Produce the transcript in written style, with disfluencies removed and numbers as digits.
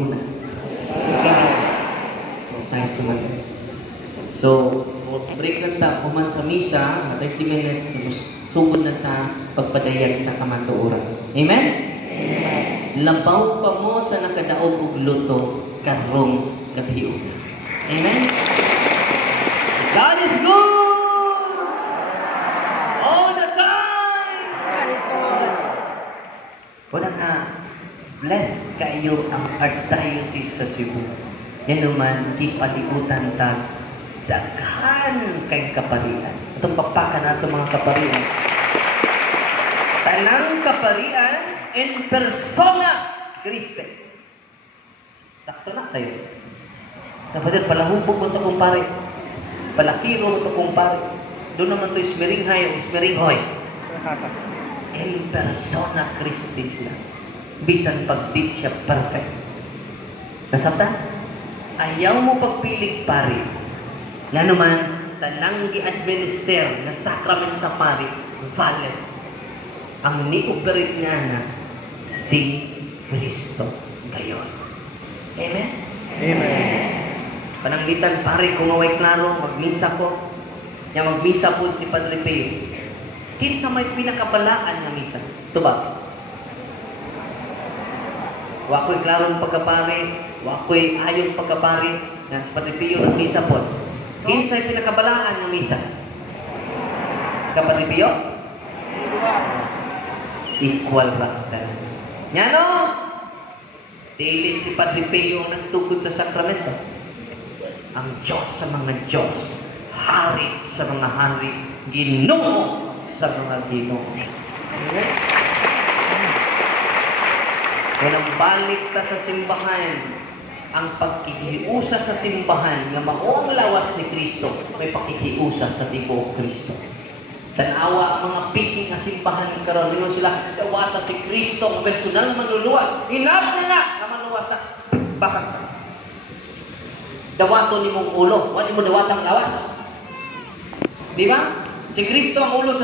una. So, size naman. So, break lang ta, kuman sa misa, na 30 minutes, tapos sugod na ta, pagpadayag sa kamatuoran. Amen? Labaw pa mo sa nakadaog og luto, karong gabi. Amen? God is good! All the time! Wala nga, blessed kayo ang Archdiocese sa Cebu. Yan naman, kipalikutan ta, daghan kay kaparian. Itong pakpakan na itong mga kaparian. Tanang kaparian in persona Christi. Sakto na sa'yo. Kapatid, palahubog mo ito kumpare. Palakiro mo ito kumpare. Doon naman ito ismeringhay o ismeringhoy. In persona Christi sila. Bisan pag di siya perfect. Nasabtan? Ayaw mo pagpilig pare. Nga naman, tanang gi-administer na sacrament sa pare, valid. Ang ni-operate nga na si Cristo gayon. Amen? Amen. Pananglitan, pare, kung away klaro, magmisa ko. Yang magmisa po si Padre Pio. Kinsa may pinakabalaan nga misa? Ito ba? Wako'y klarong pagkapare, wako'y ayon pagkapare, na si Padre Pio ng misa po. Kinsa may pinakabalaan nga misa? Padre Pio? Equal factor. Nyano? Dili si Padre Pio ang nagtugod sa sakramento. Ang Diyos sa mga Diyos, Hari sa mga hari, Ginoo sa mga Ginoo. Kaya nang balik ta sa simbahan, ang pagkikiusa sa simbahan nga maong lawas ni Kristo, may pakikiusa sa tibuok Kristo. Tanawa ang mga piking nga simbahan karon, lingon sila, dawata si Kristo ang personal manluluwas. Enough na maluwas na. Bakit? Dawato ni mong ulo. Wala mo dawatang lawas. Di ba? Si Kristo ang ulo sa